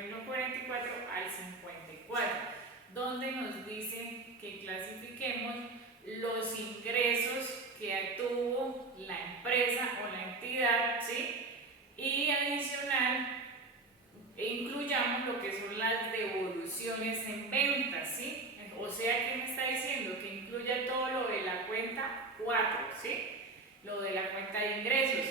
renglón 44 al 54, donde nos dicen que clasifiquemos los ingresos que tuvo la empresa o la entidad, ¿sí? Y adicional, incluyamos lo que son las devoluciones en ventas, ¿sí? O sea, ¿qué me está diciendo? Que incluya todo lo de la cuenta 4, ¿sí? Lo de la cuenta de ingresos.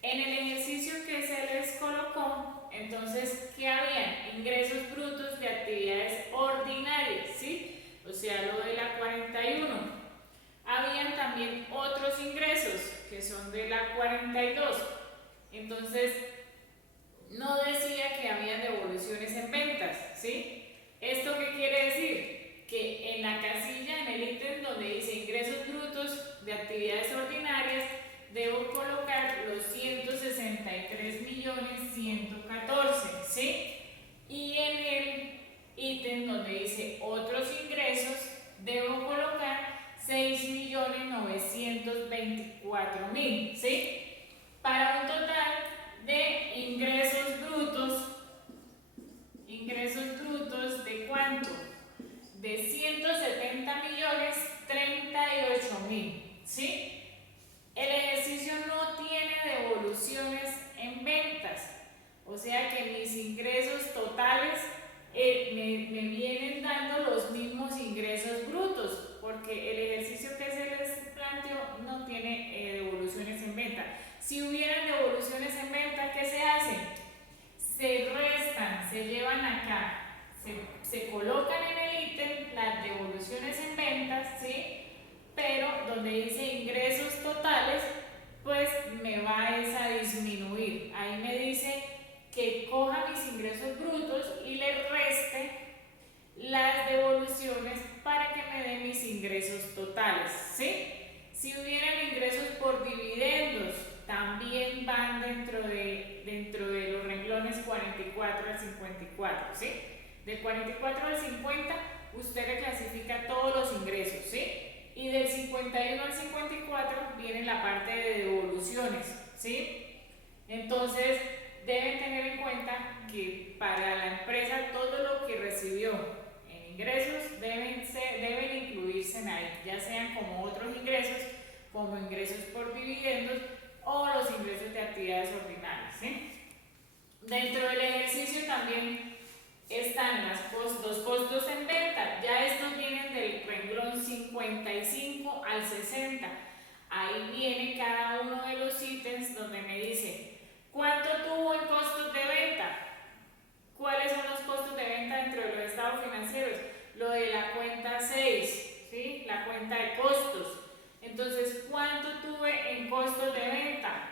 En el ejercicio que se les colocó, entonces, ¿qué había? Ingresos brutos de actividades ordinarias, ¿sí? O sea, lo de la 41. Habían también otros ingresos que son de la 42. Entonces, no decía que había devoluciones en ventas, ¿sí? ¿Esto qué quiere decir? Que en la casilla, en el ítem donde dice ingresos brutos de actividades ordinarias, debo colocar los 163.114.000, ¿sí? Y en el ítem donde dice otros ingresos, debo colocar 6.924.000, ¿sí? Para un total de ingresos brutos ¿de cuánto? De 170.038.000, ¿sí? El ejercicio no tiene devoluciones en ventas, o sea que mis ingresos totales me vienen dando los mismos ingresos brutos, porque el ejercicio que se les planteó no tiene devoluciones en venta. Si hubieran devoluciones en venta, ¿qué se hace? Se restan, se llevan acá, se colocan en el ítem las devoluciones en ventas, ¿sí? Pero donde dice ingresos totales, pues me va a disminuir. Ahí me dice que coja mis ingresos brutos y le reste las devoluciones para que me dé mis ingresos totales, ¿sí? Si hubieran ingresos por dividendos, también van dentro de los renglones 44 al 54, ¿sí? Del 44 al 50, usted reclasifica todos los ingresos, ¿sí? Y del 51 al 54 viene la parte de devoluciones, ¿sí? Entonces, deben tener en cuenta que para la empresa todo lo que recibió en ingresos deben incluirse en ahí, ya sean como otros ingresos, como ingresos por dividendos o los ingresos de actividades ordinarias, ¿sí? Dentro del ejercicio también están los costos en venta. Ya estos vienen del renglón 55 al 60. Ahí viene cada uno de los ítems donde me dice cuánto tuvo en costos de venta, cuáles son los costos de venta dentro de los estados financieros, lo de la cuenta 6, ¿sí? La cuenta de costos. Entonces, ¿cuánto tuve en costos de venta?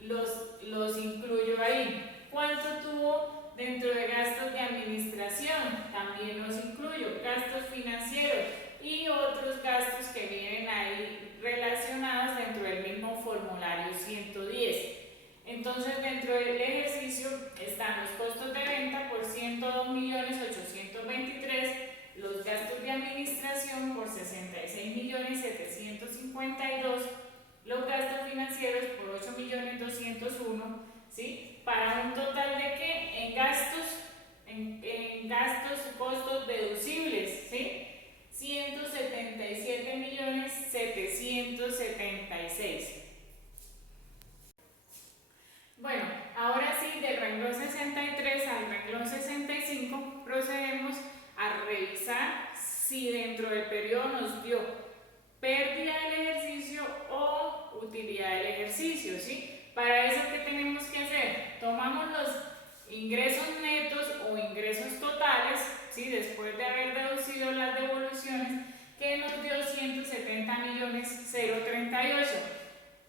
Los incluyo ahí. ¿Cuánto tuvo dentro de gastos de administración? También los incluyo. Gastos financieros y otros gastos que vienen ahí relacionados dentro del mismo formulario 110. Entonces, dentro del ejercicio están los costos de venta por 102.823.000, los gastos de administración por 66.752.000, los gastos financieros por 8.201.000, ¿sí? Para un total de ¿qué? En gastos, costos deducibles, ¿sí? 177.776.000. Bueno, ahora sí, del renglón 63 al renglón 65 procedemos a revisar si dentro del periodo nos dio pérdida del ejercicio o utilidad del ejercicio, ¿sí? Para eso, ¿qué tenemos que hacer? Tomamos los ingresos netos o ingresos totales, ¿sí? Después de haber deducido las devoluciones, que nos dio 170.038.000.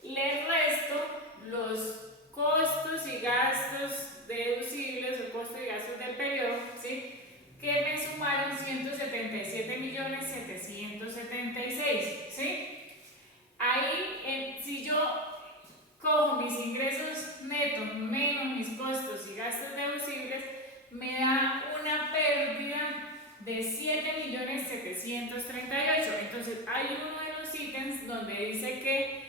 Le resto los costos y gastos deducibles o costos y gastos del periodo, ¿sí? Que me sumaron 177.776.000, ¿sí? Ahí, si yo cojo mis ingresos netos menos mis costos y gastos deducibles, me da una pérdida de 7.738.000. Entonces, hay uno de los ítems donde dice que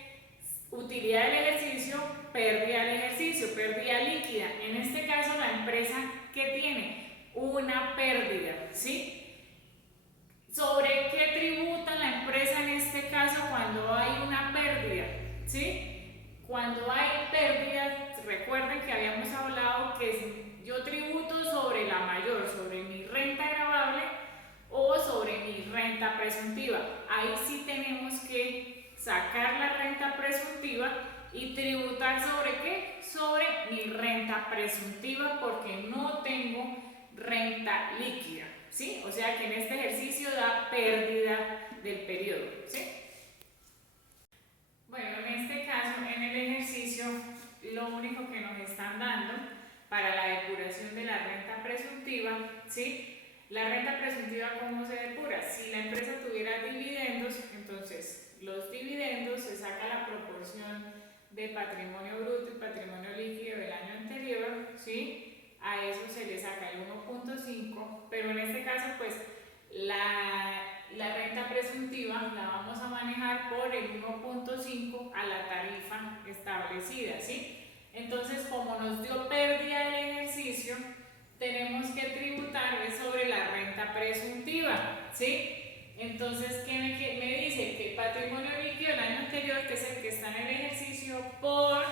utilidad del ejercicio, pérdida del ejercicio, pérdida líquida. En este caso, la empresa, ¿qué tiene? una pérdida, ¿sí? ¿Sobre qué tributa la empresa en este caso cuando hay una pérdida? ¿Sí? Cuando hay pérdidas, recuerden que habíamos hablado que yo tributo sobre la mayor, sobre mi renta gravable o sobre mi renta presuntiva. Ahí sí tenemos que sacar la renta presuntiva y tributar ¿sobre qué? Sobre mi renta presuntiva porque no tengo renta líquida, ¿sí? O sea que en este ejercicio da pérdida del periodo, ¿sí? Bueno, en este caso, en el ejercicio, lo único que nos están dando para la depuración de la renta presuntiva, ¿sí? La renta presuntiva, ¿cómo se depura? Si la empresa tuviera dividendos, entonces los dividendos se saca la proporción de patrimonio bruto y patrimonio líquido del año anterior, ¿sí? A eso se le saca el 1.5, pero en este caso pues la renta presuntiva la vamos a manejar por el 1.5 a la tarifa establecida, ¿sí? Entonces, como nos dio pérdida del ejercicio, tenemos que tributar sobre la renta presuntiva, ¿sí? Entonces, ¿qué me dice? Que patrimonio líquido del año anterior, que es el que está en el ejercicio, por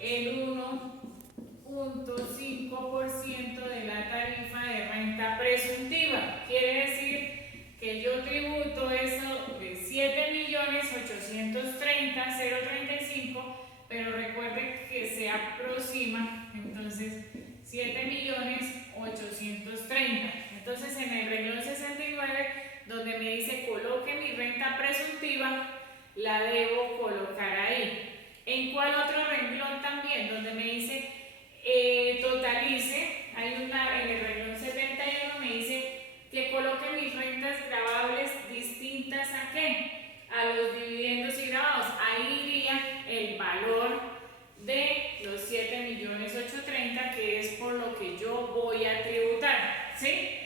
el 1.5% de la tarifa de renta presuntiva. Quiere decir que yo tributo eso de 7.830.035, pero recuerden que se aproxima, entonces 7.830.000. Entonces en el renglón 69, donde me dice coloque mi renta presuntiva, la debo colocar ahí. ¿En cuál otro renglón también? Donde me dice totalice, en el renglón 71 me dice que coloque mis rentas gravables distintas ¿a qué? A los dividendos y gravados. Ahí iría el valor de los 7.830.000, que es por lo que yo voy a tributar, ¿sí?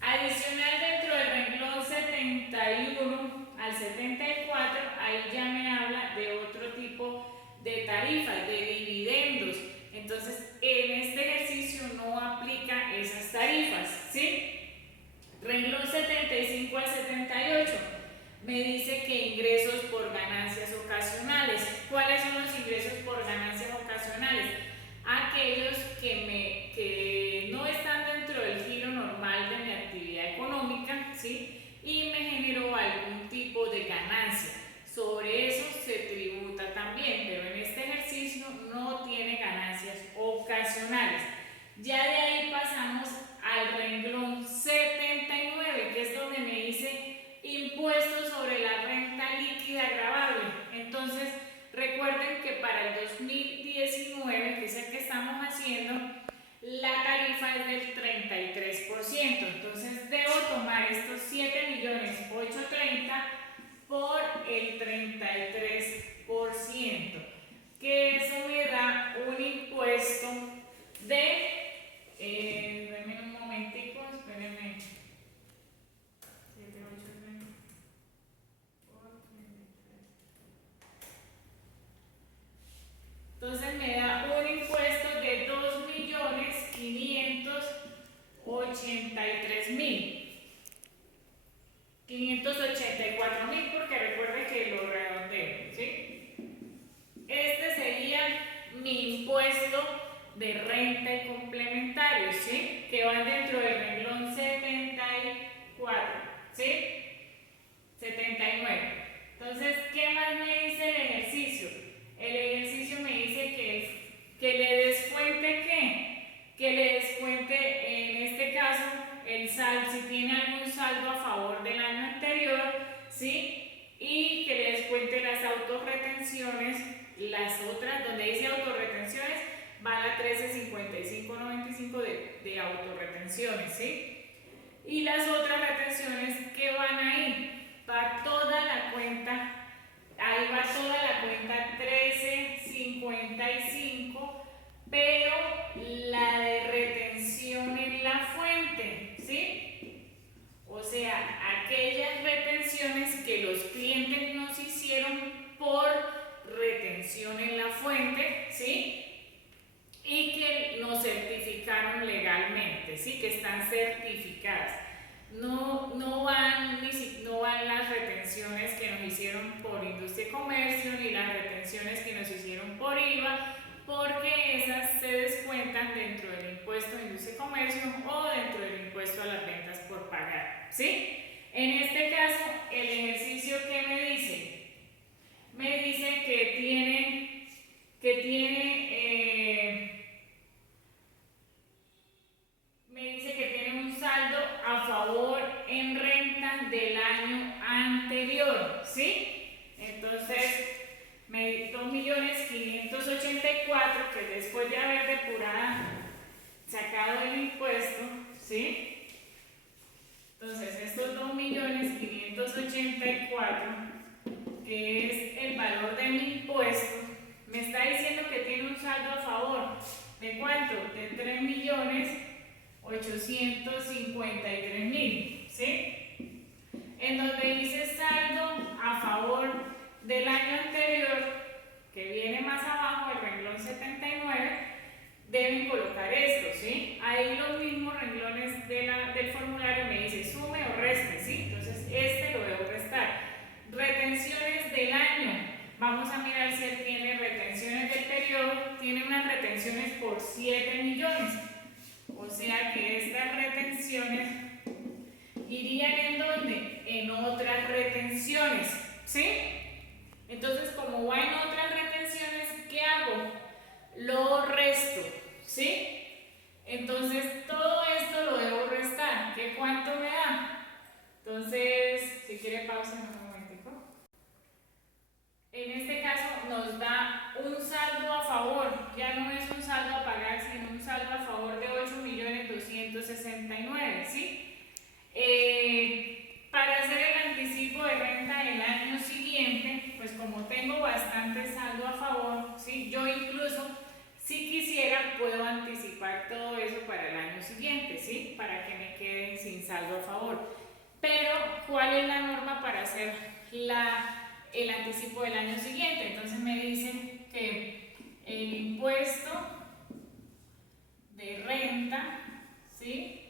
Adicional, dentro del renglón 71 al 74, ahí ya me habla de otro tipo de tarifas, de dividendos. Entonces, en este ejercicio no aplica esas tarifas, ¿sí? Renglón 75 al 78 me dice que ingresos por ganancias ocasionales. ¿Cuáles son los ingresos por ganancias ocasionales? Aquellos que no están dentro del giro normal de mi actividad económica, ¿sí? Y me generó algún tipo de ganancia. Sobre eso se tributa también, pero en este ejercicio no tiene ganancias ocasionales. Ya de ahí pasamos al renglón 79, que es donde me dice impuestos sobre la renta líquida gravable. Entonces, recuerden que para el 2019, que es el que estamos haciendo, la tarifa es del 33%. Entonces, debo tomar estos 7.830.000 por el 33%, que eso me da un impuesto de denme un momentico, espérenme. 7.830 por 33. Entonces me da un impuesto de 2.584.000, porque recuerde que lo redondeo, ¿sí? Este sería mi impuesto de renta y complementarios, ¿sí? Que van dentro del renglón 74, ¿sí? 79. Entonces, ¿qué más me dice el ejercicio? El ejercicio me dice que le descuente ¿qué? Que le descuente en este caso el saldo, si tiene algún saldo a favor del año anterior, ¿sí? Y que le descuente las autorretenciones, las otras, donde dice autorretenciones, va la 135595 de autorretenciones, ¿sí? Y las otras retenciones que van ahí, va toda la cuenta, ahí va toda la cuenta 1355, pero la de retención en la fuente, ¿sí? O sea, aquellas retenciones que los clientes nos hicieron por retención en la fuente, ¿sí? y que nos certificaron legalmente, ¿sí? Que están certificadas. No van las retenciones que nos hicieron por industria y comercio, ni las retenciones que nos hicieron por IVA, porque esas se descuentan dentro del impuesto de industria y comercio o dentro del impuesto a las ventas por pagar, ¿sí? En este caso, el ejercicio que me dice que tiene un saldo a favor en renta del año anterior, ¿sí? Entonces, 2.584.000, que después de haber sacado el impuesto, ¿sí? Entonces, estos 2.584.000, que es el valor de mi impuesto, me está diciendo que tiene un saldo a favor. ¿De cuánto? De 3.853.000, ¿sí? En donde dice saldo a favor del año anterior, que viene más abajo, el renglón 79, deben colocar esto, ¿sí? Ahí los mismos renglones del formulario me dice sume o reste, ¿sí? Entonces este lo debo restar. Retenciones del año. Vamos a mirar si él tiene retenciones del periodo. Tiene unas retenciones por 7 millones. O sea que estas retenciones irían ¿en dónde? En otras retenciones, ¿sí? Entonces, como va en otras retenciones, ¿qué hago? Lo resto, ¿sí? Entonces, todo esto lo debo restar. ¿Qué cuánto me da? Entonces, si quiere pausa un momentico. En este caso nos da un saldo a favor, ya no es un saldo a pagar, sino un saldo a favor de 8.269.000, ¿sí? Para hacer el anticipo de renta del año siguiente, pues como tengo bastante saldo a favor, ¿sí? Yo incluso, si quisiera, puedo anticipar todo eso para el año siguiente, ¿sí? Para que me queden sin saldo a favor. Pero, ¿cuál es la norma para hacer el anticipo del año siguiente? Entonces me dicen que el impuesto de renta, ¿sí?,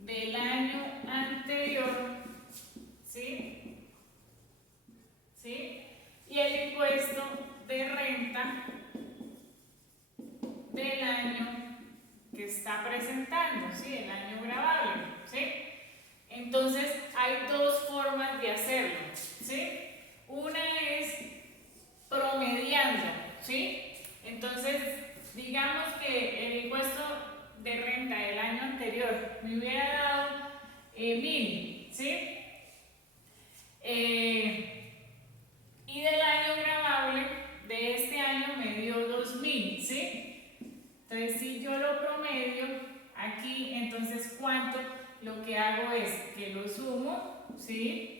del año anterior, ¿sí?, y el impuesto de renta del año que está presentando, ¿sí?, el año gravable, ¿sí? Entonces hay dos formas de hacerlo, ¿sí? Una es promediando, ¿sí? Entonces, digamos que el impuesto de renta del año anterior me hubiera dado 1.000, ¿sí? Y del año gravable de este año me dio 2.000, ¿sí? Entonces, si yo lo promedio aquí, entonces, ¿cuánto? Lo que hago es que lo sumo, ¿sí?,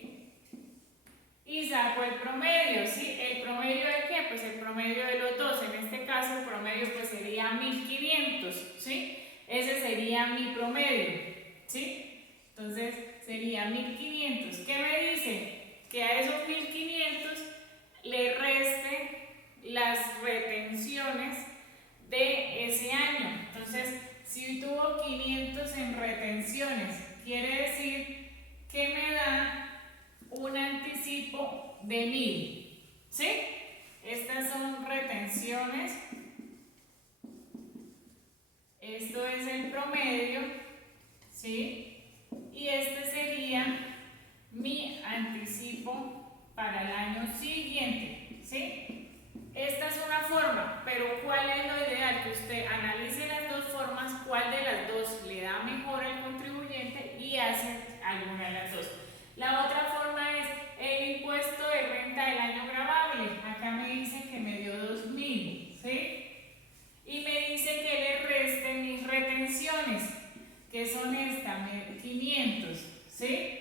y saco el promedio, ¿sí? ¿El promedio de qué? Pues el promedio de los dos. En este caso el promedio pues sería 1.500, ¿sí? Ese sería mi promedio, ¿sí? Entonces sería 1.500. ¿Qué me dice? Que a esos 1.500 le reste las retenciones de ese año. Entonces, si tuvo 500 en retenciones, quiere decir que me da un anticipo de 1.000, ¿sí? Estas son retenciones. Esto es el promedio, ¿sí? Y este sería mi anticipo para el año siguiente, ¿sí? Esta es una forma, pero ¿cuál es lo ideal? Que usted analice las dos formas, cuál de las dos le da mejor al contribuyente y hace alguna de las dos. La otra forma es el impuesto de renta del año gravable. Acá me dice que me dio 2.000, ¿sí? Y me dice que le reste mis retenciones, que son estas, 500, ¿sí?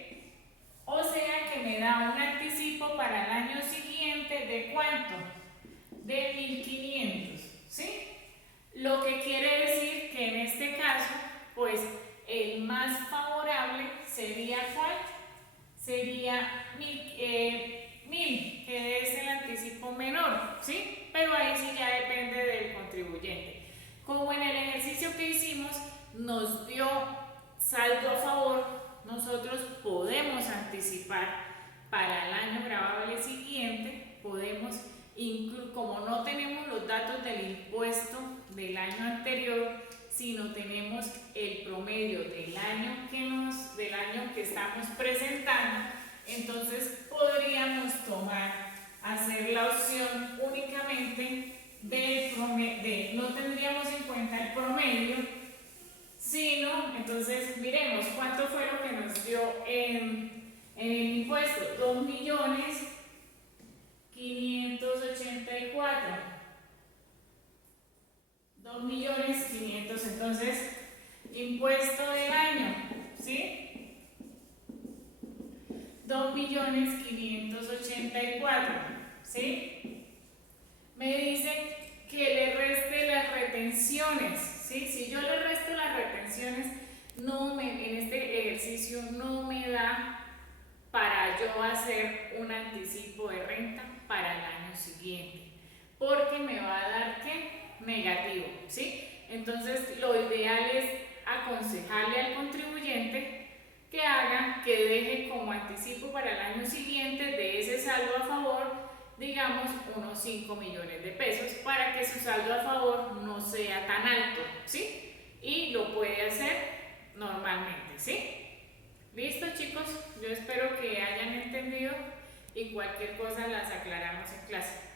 O sea que me da un anticipo para el año siguiente ¿de cuánto? De 1.500, ¿sí? Lo que quiere decir que en este caso, pues el más favorable sería ¿cuál? Sería 1.000, que es el anticipo menor, ¿sí? Pero ahí sí ya depende del contribuyente. Como en el ejercicio que hicimos nos dio saldo a favor, nosotros podemos anticipar para el año grabable siguiente, podemos, como no tenemos los datos del impuesto del año anterior, sino tenemos el promedio del año que estamos presentando, entonces podríamos hacer la opción únicamente no tendríamos en cuenta el promedio, sino, entonces miremos cuánto fue lo que nos dio en el impuesto, 2.584.000. 2.500.000, entonces, impuesto del año, ¿sí? 2.584.000, ¿sí? Me dice que le reste las retenciones, ¿sí? Si yo le resto las retenciones, en este ejercicio no me da para yo hacer un anticipo de renta para el año siguiente, porque me va a dar, ¿qué? Negativo, ¿sí? Entonces, lo ideal es aconsejarle al contribuyente que deje como anticipo para el año siguiente de ese saldo a favor, digamos, unos 5 millones de pesos, para que su saldo a favor no sea tan alto, ¿sí? Y lo puede hacer normalmente, ¿sí? ¿Listo, chicos? Yo espero que hayan entendido y cualquier cosa las aclaramos en clase.